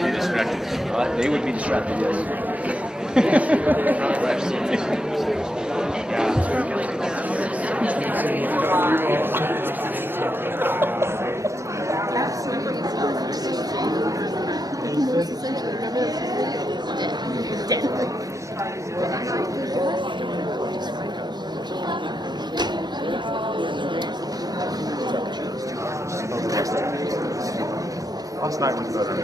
be distracted. They would be distracted, yes. Last night was better.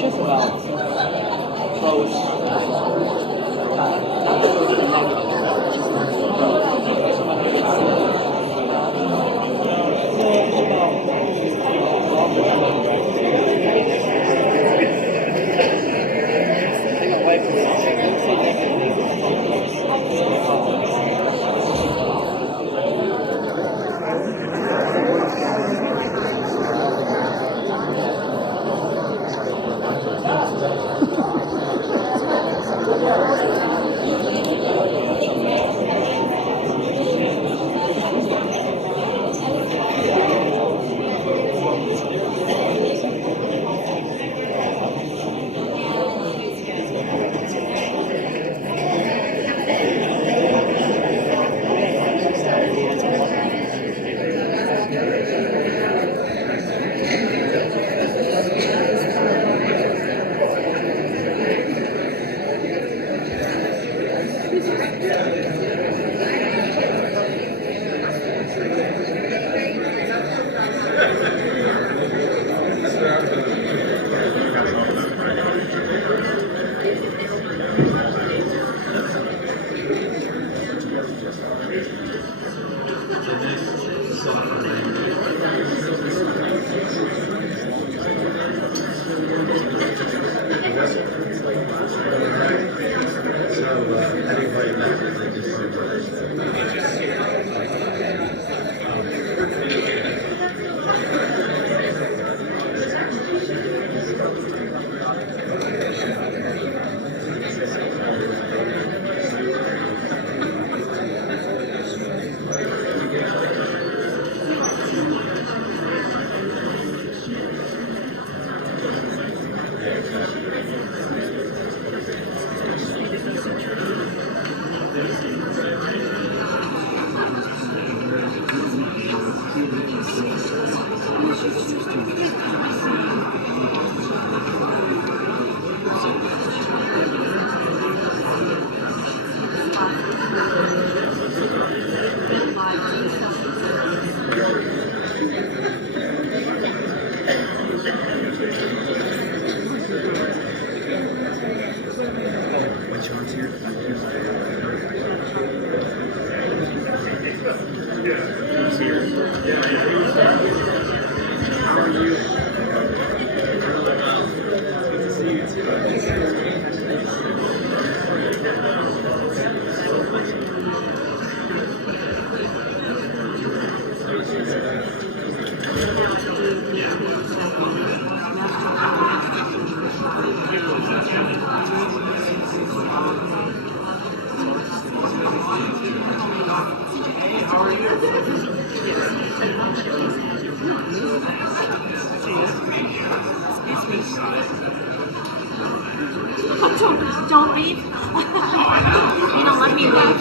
Just about close. Don't leave. You don't let me leave.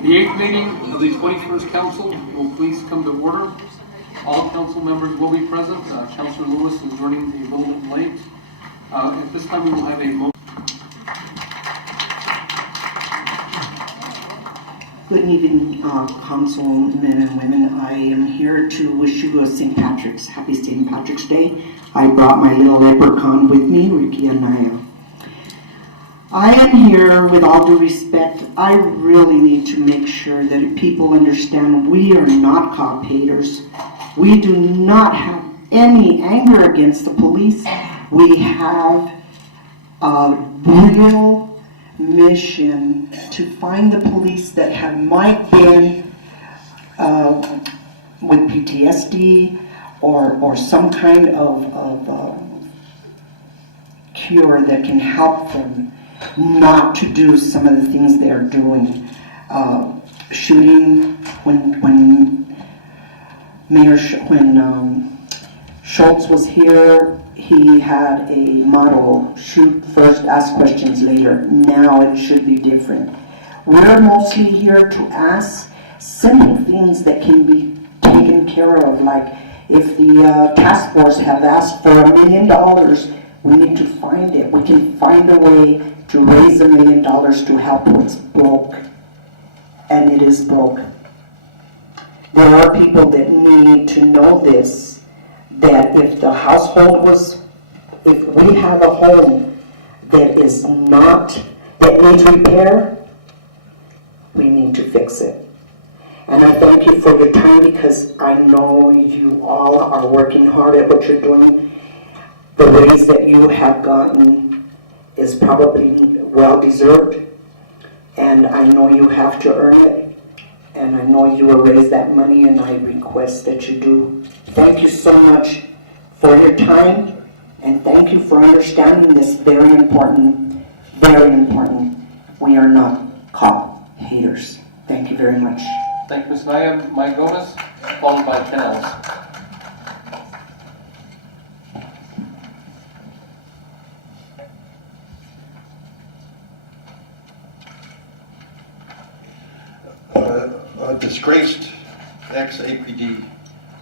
The 8th meeting of the 21st Council will please come to order. All council members will be present. Councilor Lewis is running a little bit late. At this time, we will have a motion. Good evening, councilmen and women. I am here to wish you a Happy St. Patrick's Day. I brought my little leprechaun with me, Ricky and Naya. I am here with all due respect. I really need to make sure that people understand we are not cop haters. We do not have any anger against the police. We have a real mission to find the police that might been with PTSD or some kind of cure that can help them not to do some of the things they're doing. Shooting when Schultz was here, he had a motto: shoot first, ask questions later. Now it should be different. We're mostly here to ask simple things that can be taken care of, like if the task force have asked for $1 million, we need to find it. We can find a way to raise $1 million to help what's broke, and it is broke. There are people that need to know this, that if the household if we have a home that needs repair, we need to fix it. And I thank you for your time, because I know you all are working hard at what you're doing. The raise that you have gotten is probably well deserved, and I know you have to earn it, and I know you will raise that money, and I request that you do. Thank you so much for your time, and thank you for understanding this very important, very important. We are not cop haters. Thank you very much. Thank you, Ms. Naya. Mike Gomes, followed by Ken Ellis. Disgraced ex-APD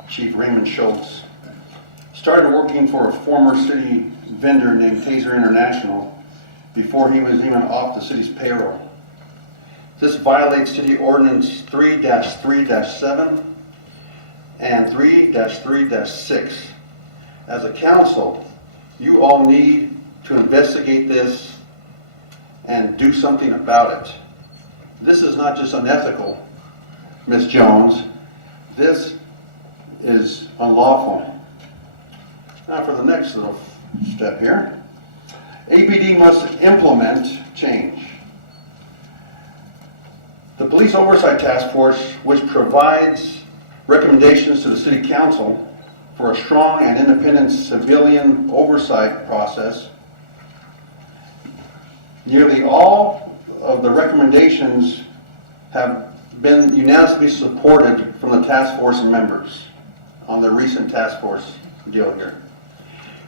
Chief Raymond Schultz started working for a former city vendor named Taser International before he was even off the city's payroll. This violates City Ordinance 3-3-7 and 3-3-6. As a council, you all need to investigate this and do something about it. This is not just unethical, Ms. Jones. This is unlawful. Now for the next little step here. APD must implement change. The Police Oversight Task Force, which provides recommendations to the City Council for a strong and independent civilian oversight process, nearly all of the recommendations have been unanimously supported from the task force members on the recent task force deal here.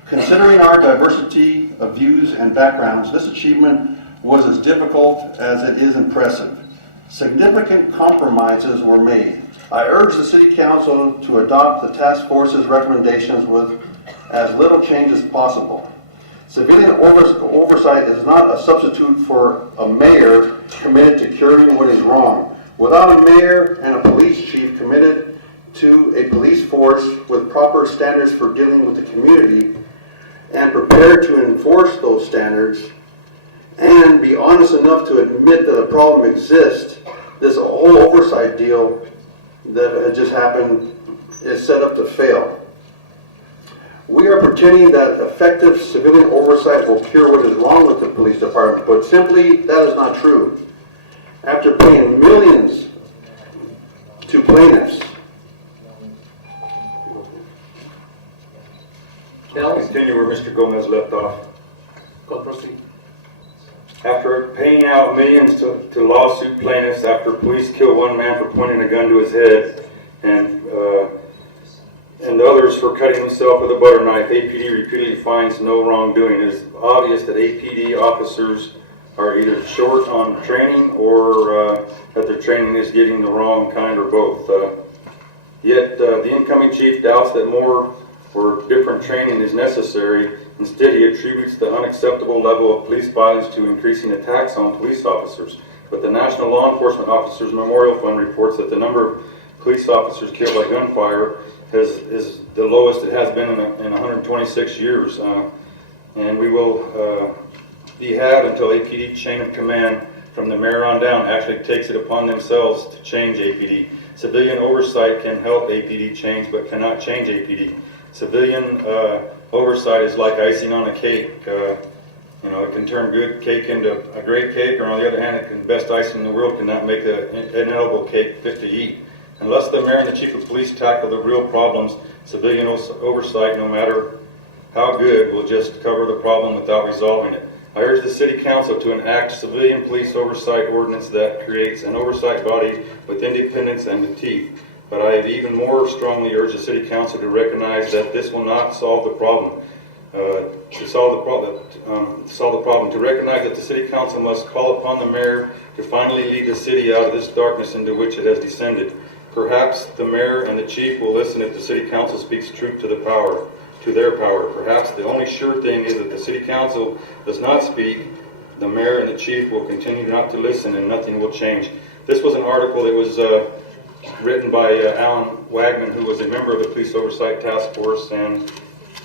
Considering our diversity of views and backgrounds, this achievement was as difficult as it is impressive. Significant compromises were made. I urge the City Council to adopt the task force's recommendations with as little change as possible. Civilian oversight is not a substitute for a mayor committed to curing what is wrong. Without a mayor and a police chief committed to a police force with proper standards for dealing with the community and prepared to enforce those standards and be honest enough to admit that a problem exists, this whole oversight deal that had just happened is set up to fail. We are pretending that effective civilian oversight will cure what is wrong with the police department, but simply that is not true. After paying millions to plaintiffs, Continue where Mr. Gomez left off. Go proceed. After paying out millions to lawsuit plaintiffs after police kill one man for pointing a gun to his head and the others for cutting himself with a butter knife, APD repeatedly finds no wrongdoing. It is obvious that APD officers are either short on training or that their training is getting the wrong kind or both. Yet the incoming chief doubts that more or different training is necessary. Instead, he attributes the unacceptable level of police violence to increasing attacks on police officers. But the National Law Enforcement Officers Memorial Fund reports that the number of police officers killed by gunfire is the lowest it has been in 126 years. And we will be had until APD chain of command from the mayor on down actually takes it upon themselves to change APD. Civilian oversight can help APD change, but cannot change APD. Civilian oversight is like icing on a cake. It can turn good cake into a great cake, or on the other hand, the best icing in the world cannot make an inedible cake fit to eat. Unless the mayor and the chief of police tackle the real problems, civilian oversight, no matter how good, will just cover the problem without resolving it. I urge the City Council to enact civilian police oversight ordinance that creates an oversight body with independence and with teeth. But I even more strongly urge the City Council to recognize that this will not solve the problem. To solve the problem, to recognize that the City Council must call upon the mayor to finally lead the city out of this darkness into which it has descended. Perhaps the mayor and the chief will listen if the City Council speaks truth to their power. Perhaps the only sure thing is that the City Council does not speak, the mayor and the chief will continue not to listen, and nothing will change. This was an article that was written by Alan Wagman, who was a member of the Police Oversight Task Force, and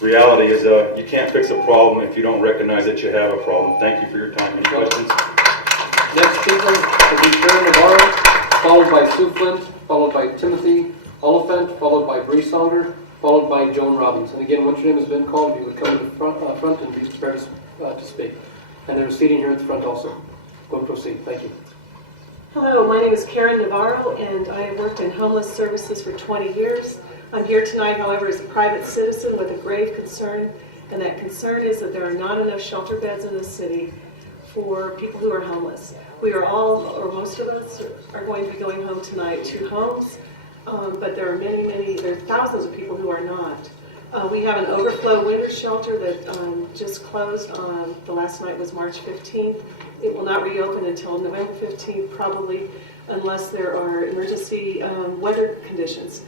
reality is you can't fix a problem if you don't recognize that you have a problem. Thank you for your time. Any questions? Next speaker will be Karen Navarro, followed by Sue Flint, followed by Timothy Oliphant, followed by Bree Sonder, followed by Joan Robbins. And again, once your name has been called, you would come to the front and be prepared to speak. And there's seating here at the front also. Go and proceed. Thank you. Hello, my name is Karen Navarro, and I have worked in homeless services for 20 years. I'm here tonight, however, as a private citizen with a grave concern, and that concern is that there are not enough shelter beds in the city for people who are homeless. We are all, or most of us, are going to be going home tonight to homes, but there are there are thousands of people who are not. We have an overflow winter shelter that just closed on, the last night was March 15th. It will not reopen until November 15th, probably, unless there are emergency weather conditions.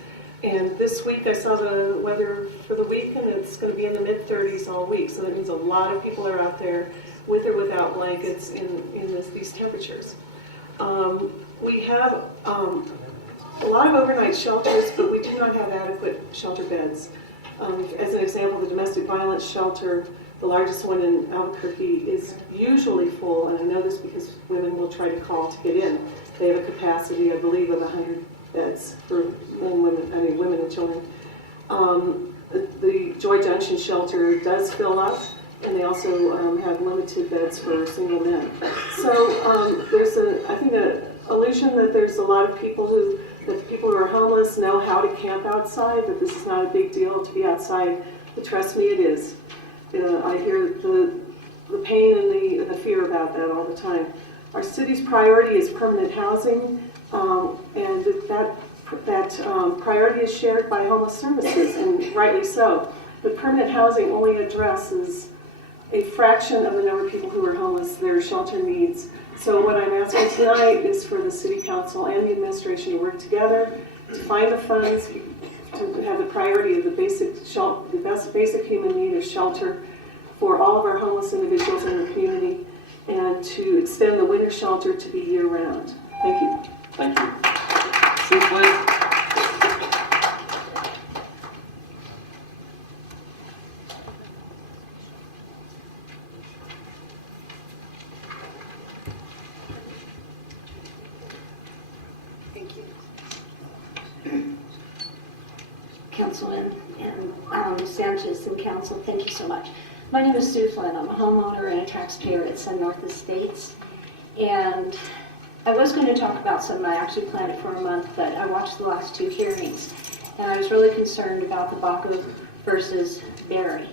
And this week I saw the weather for the week, and it's going to be in the mid-30s all week. So that means a lot of people are out there with or without blankets in these temperatures. We have a lot of overnight shelters, but we do not have adequate shelter beds. As an example, the domestic violence shelter, the largest one in Albuquerque, is usually full, and I know this because women will try to call to get in. They have a capacity, I believe, of 100 beds for women and children. The Joy Junction shelter does fill up, and they also have limited beds for single men. So there's I think an illusion that there's a lot of people that the people who are homeless know how to camp outside, that this is not a big deal to be outside, but trust me, it is. I hear the pain and the fear about that all the time. Our city's priority is permanent housing, and that priority is shared by homeless services, and rightly so. But permanent housing only addresses a fraction of the number of people who are homeless, their shelter needs. So what I'm asking tonight is for the City Council and the administration to work together to find the funds, to have the priority of the basic human need of shelter for all of our homeless individuals in the community, and to extend the winter shelter to be year-round. Thank you. Thank you. Sue Flint. Councilman and Sanchez and Council. Thank you so much. My name is Sue Flynn. I'm a homeowner and a taxpayer at Sun North Estates. And I was going to talk about something I actually planned it for a month, but I watched the last two hearings. And I was really concerned about the Baca versus Berry,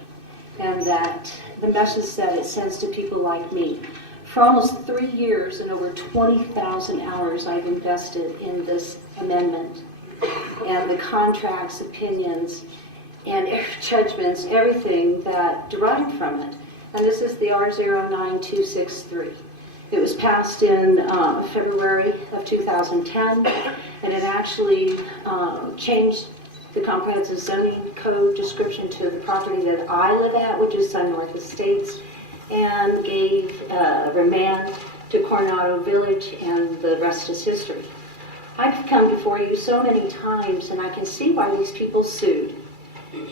and that the message that it sends to people like me. For almost 3 years and over 20,000 hours, I've invested in this amendment and the contracts, opinions, and judgments, everything that derived from it. And this is the R09263. It was passed in February of 2010, and it actually changed the comprehensive zoning code description to the property that I live at, which is Sun North Estates, and gave remand to Coronado Village, and the rest is history. I've come before you so many times, and I can see why these people sued.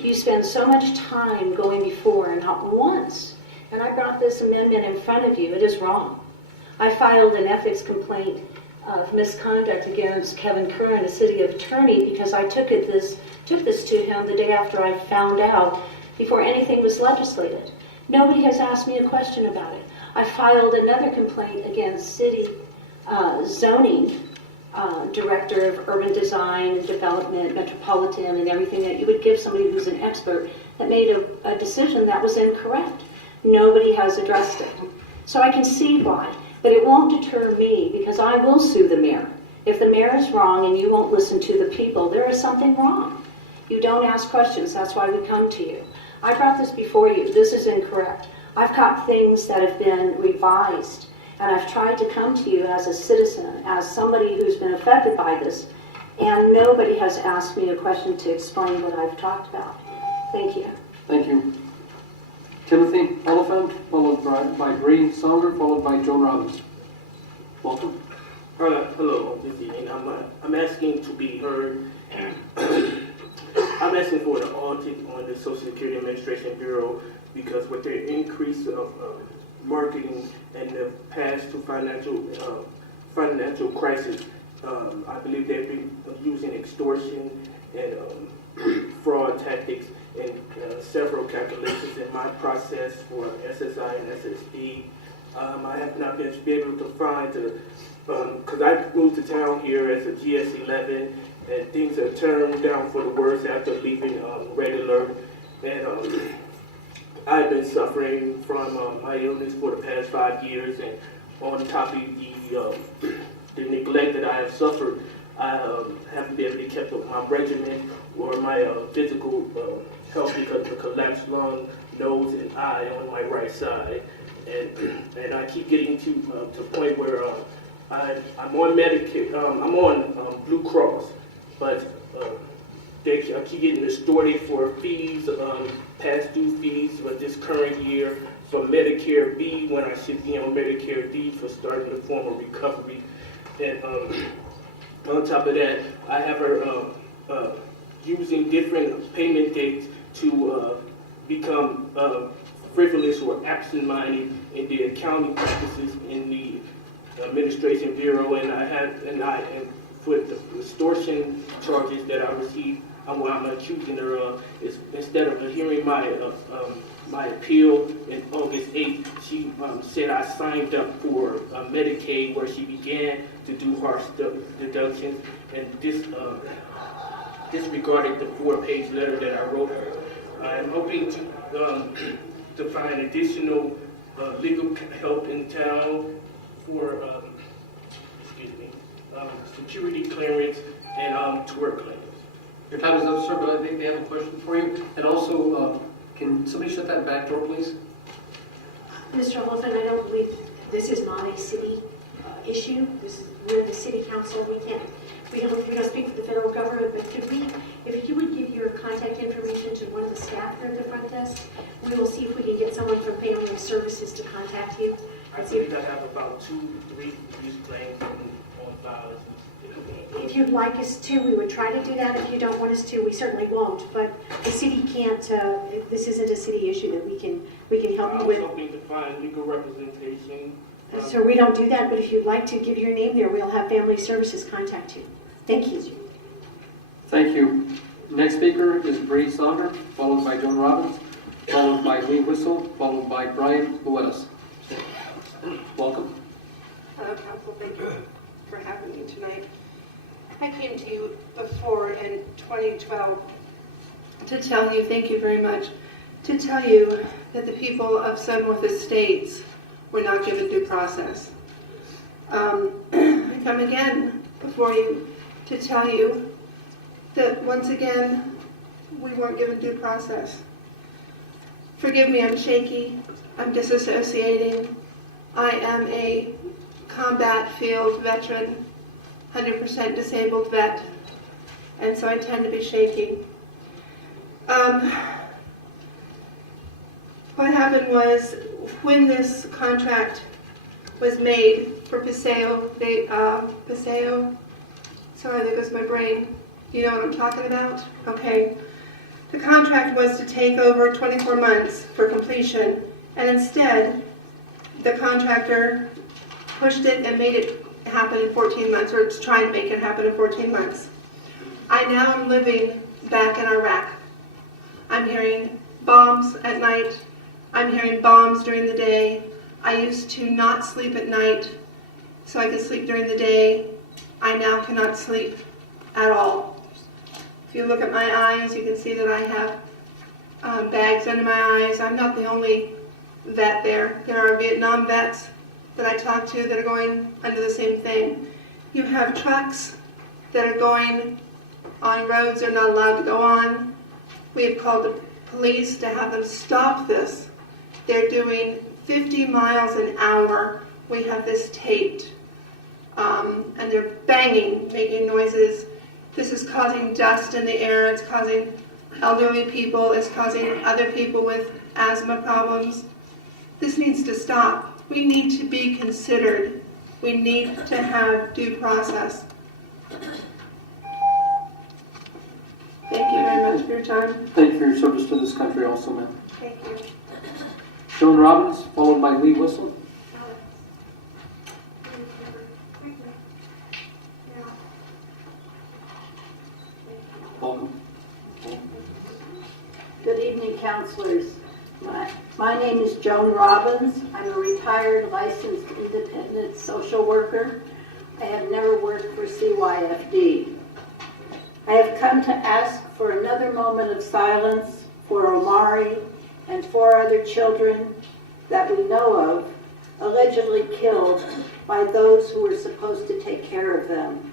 You spend so much time going before, and not once, and I brought this amendment in front of you. It is wrong. I filed an ethics complaint of misconduct against Kevin Curran, a city attorney, because I took this to him the day after I found out, before anything was legislated. Nobody has asked me a question about it. I filed another complaint against city zoning director of urban design and development, metropolitan, and everything that you would give somebody who's an expert, that made a decision that was incorrect. Nobody has addressed it. So I can see why, but it won't deter me, because I will sue the mayor. If the mayor is wrong and you won't listen to the people, there is something wrong. You don't ask questions, that's why we come to you. I brought this before you. This is incorrect. I've got things that have been revised, and I've tried to come to you as a citizen, as somebody who's been affected by this, and nobody has asked me a question to explain what I've talked about. Thank you. Thank you. Timothy Oliphant, followed by Bree Saunders, followed by Joan Robbins. Welcome. Hello, this evening. I'm asking to be heard. I'm asking for an audit on the Social Security Administration Bureau, because with their increase of marketing and the past to financial crisis, I believe they've been using extortion and fraud tactics in several calculations in my process for SSI and SSD. I have not been able to find because I moved to town here as a GS11, and things have turned down for the worse after leaving Red Alert. And I've been suffering from my illness for the past 5 years, and on top of the neglect that I have suffered, I haven't been able to keep up my regimen or my physical health because of the collapsed lung, nose, and eye on my right side. And I keep getting to the point where I'm on Medicare, I'm on Blue Cross, but I keep getting distorted for fees, past due fees for this current year, for Medicare B when I should be on Medicare D for starting the form of recovery. And on top of that, I have her using different payment dates to become frivolous or absent-minded in the accounting practices in the Administration Bureau, and with the extortion charges that I received, I'm accusing her of, is instead of hearing my appeal in August 8th, she said I signed up for Medicaid, where she began to do harsh deductions, and disregarded the 4-page letter that I wrote her. I'm hoping to find additional legal help in town for security clearance and tort claims. Your time is up, sir, but I think they have a question for you. And also, can somebody shut that back door, please? Mr. Oliphant, I don't believe this is not a city issue. We're the city council. We don't speak for the federal government, but if you would give your contact information to one of the staff here at the front desk, we will see if we can get someone from Family Services to contact you. I believe I have about 2 to 3 abuse claims on file. If you'd like us to, we would try to do that. If you don't want us to, we certainly won't. But the city can't. This isn't a city issue that we can help you with. I was hoping to find legal representation. So we don't do that. But if you'd like to give your name there, we'll have Family Services contact you. Thank you. Thank you. Next speaker is Bree Saunders, followed by Joan Robbins, followed by Lee Whistle, followed by Brian Luelis. Welcome. Hello, Council. Thank you for having me tonight. I came to you before in 2012 to tell you, thank you very much, to tell you that the people of Sunworth Estates were not given due process. I come again before you to tell you that once again we weren't given due process. Forgive me, I'm shaky, I'm disassociating. I am a combat field veteran, 100% disabled vet, and so I tend to be shaky. What happened was, when this contract was made for Paseo, sorry, there goes my brain. You know what I'm talking about? Okay. The contract was to take over 24 months for completion, and instead, the contractor pushed it and made it happen in 14 months, or to try and make it happen in 14 months. I now am living back in Iraq. I'm hearing bombs at night. I'm hearing bombs during the day. I used to not sleep at night so I could sleep during the day. I now cannot sleep at all. If you look at my eyes, you can see that I have bags under my eyes. I'm not the only vet there. There are Vietnam vets that I talk to that are going under the same thing. You have trucks that are going on roads they're not allowed to go on. We have called the police to have them stop this. They're doing 50 miles an hour. We have this taped. And they're banging, making noises. This is causing dust in the air. It's causing elderly people. It's causing other people with asthma problems. This needs to stop. We need to be considered. We need to have due process. Thank you very much for your time. Thank you for your service to this country also, ma'am. Thank you. Joan Robbins, followed by Lee Whistle. Welcome. Good evening, counselors. My name is Joan Robbins. I'm a retired licensed independent social worker. I have never worked for CYFD. I have come to ask for another moment of silence for Omari and 4 other children that we know of, allegedly killed by those who were supposed to take care of them.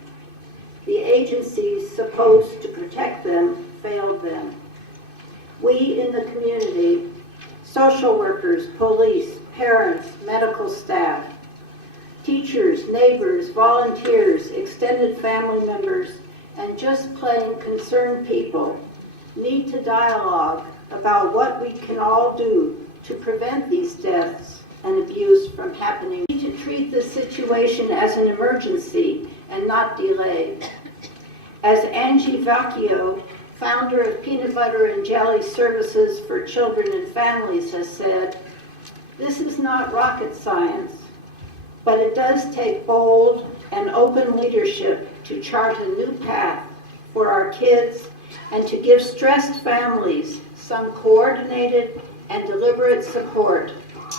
The agencies supposed to protect them failed them. We in the community, social workers, police, parents, medical staff, teachers, neighbors, volunteers, extended family members, and just plain concerned people need to dialogue about what we can all do to prevent these deaths and abuse from happening. We need to treat this situation as an emergency and not delay. As Angie Vacchio, founder of Peanut Butter and Jelly Services for Children and Families, has said, this is not rocket science, but it does take bold and open leadership to chart a new path for our kids and to give stressed families some coordinated and deliberate support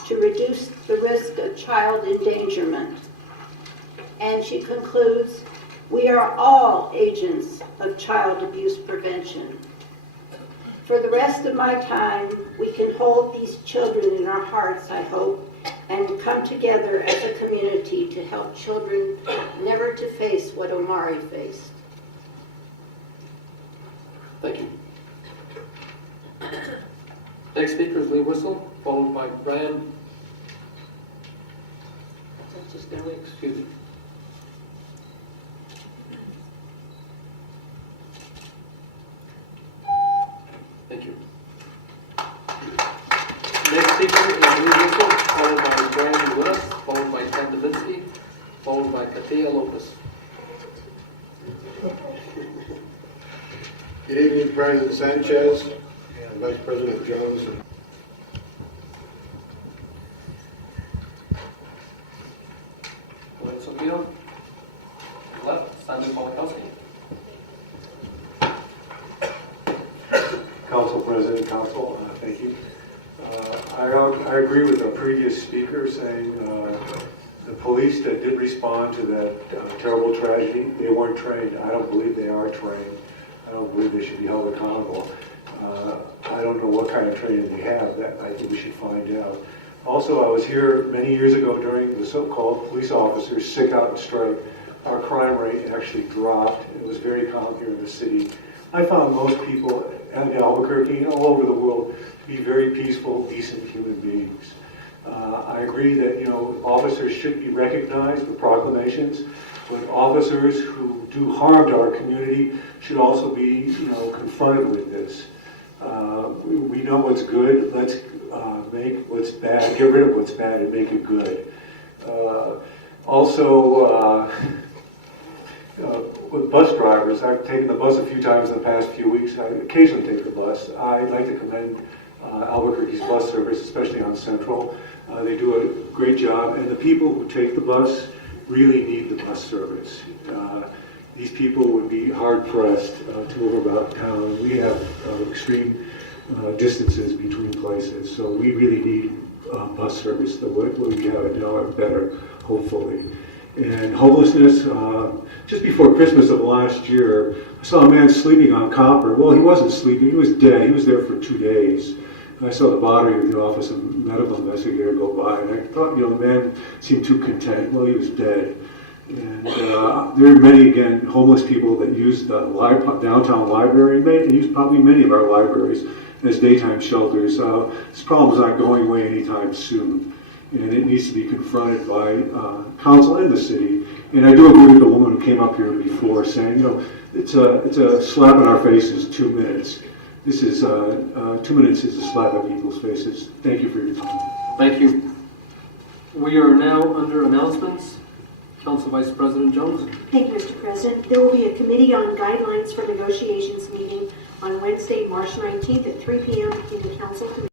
to reduce the risk of child endangerment. And she concludes, we are all agents of child abuse prevention. For the rest of my time, we can hold these children in our hearts, I hope, and come together as a community to help children never to face what Omari faced. Thank you. Next speaker is Lee Whistle, followed by Brian. Excuse me. Thank you. Next speaker is Lee Whistle, followed by Brian Lewis, followed by Sam Davinsky, followed by Katia Lopez. Good evening, President Sanchez and Vice President Jones. Glenn Sofio. Left, Simon Polakowski. Council. Thank you. I agree with the previous speaker saying the police that did respond to that terrible tragedy, they weren't trained. I don't believe they are trained. I don't believe they should be held accountable. I don't know what kind of training they have. That I think we should find out. Also, I was here many years ago during the so-called police officers sick out and strike. Our crime rate actually dropped. It was very calm here in the city. I found most people in Albuquerque and all over the world to be very peaceful, decent human beings. I agree that officers should be recognized with proclamations, but officers who do harm to our community should also be confronted with this. We know what's good. Let's make what's bad, get rid of what's bad and make it good. With bus drivers, I've taken the bus a few times in the past few weeks. I occasionally take the bus. I'd like to commend Albuquerque's bus service, especially on Central. They do a great job, and the people who take the bus really need the bus service. These people would be hard-pressed to move about town. We have extreme distances between places, so we really need bus service. The way we have it now are better, hopefully. And homelessness, just before Christmas of last year, I saw a man sleeping on copper. Well, he wasn't sleeping, he was dead. He was there for 2 days. And I saw the body of the Office of Medical Investigator go by, and I thought, the man seemed too content. Well, he was dead. And there are many, again, homeless people that use the downtown library. They use probably many of our libraries as daytime shelters. This problem is not going away anytime soon, and it needs to be confronted by council and the city. And I do agree with the woman who came up here before saying, it's a slap in our faces, 2 minutes. This is 2 minutes is a slap in people's faces. Thank you for your time. Thank you. We are now under announcements. Council Vice President Jones. Thank you, Mr. President. There will be a Committee on Guidelines for Negotiations meeting on Wednesday, March 19th at 3 p.m. in the Council Committee